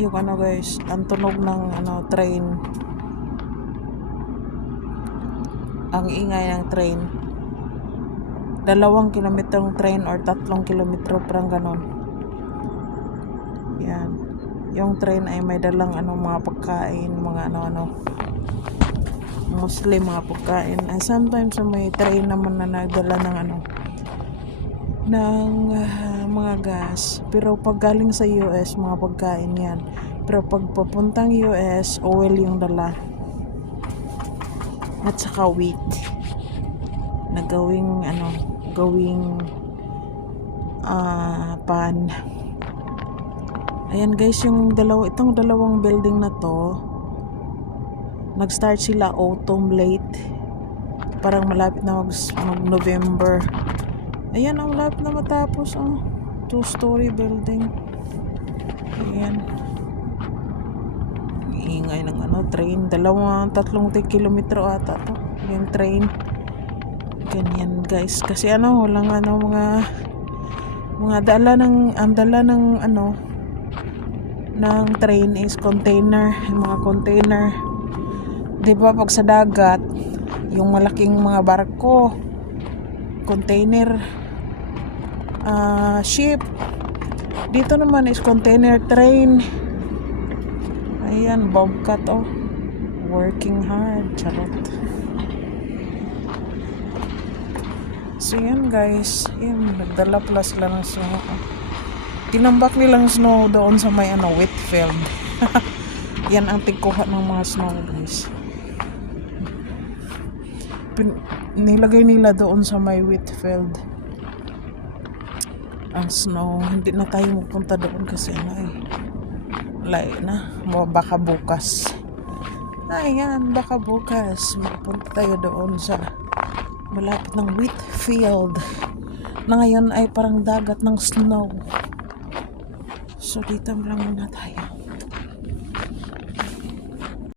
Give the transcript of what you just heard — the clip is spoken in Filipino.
yung ano guys, ang tunog ng train, ang ingay ng train. 2 kilometrong train or 3 kilometro, parang ganon. Yan, yung train ay may dalang mga pagkain, mga mostly mga pagkain. And sometimes may train naman na nagdala ng mga gas. Pero pag galing sa US, mga pagkain yan. Pero pag papuntang US, oil yung dala. At saka wheat. Na gawing pan. Ayan guys, itong dalawang building na to, nag-start sila autumn late. Parang malapit na mag-November. Ayan, ang malapit na matapos. 2-story building. Ayan. Ingay ng train. 2-3 kilometro ata to. Yung train. Ganyan guys. Kasi walang mga dala ng train is container. Yung mga container. 'Di ba pag sa dagat, yung malaking mga barko, container ship. Dito naman is container train. Ayan, bobcat working hard. Charot. So yan guys, nagdala pala sila ng snow. Tinambak nilang snow doon sa may wheat field. Yan ang tigkuha ng mga snow guys. Nilagay nila doon sa may wheat field ang snow. Hindi na tayo magpunta doon kasi layo na. Baka bukas. Ayan, baka bukas magpunta tayo doon sa malapit ng wheat field na ngayon ay parang dagat ng snow. So dito lang muna tayo.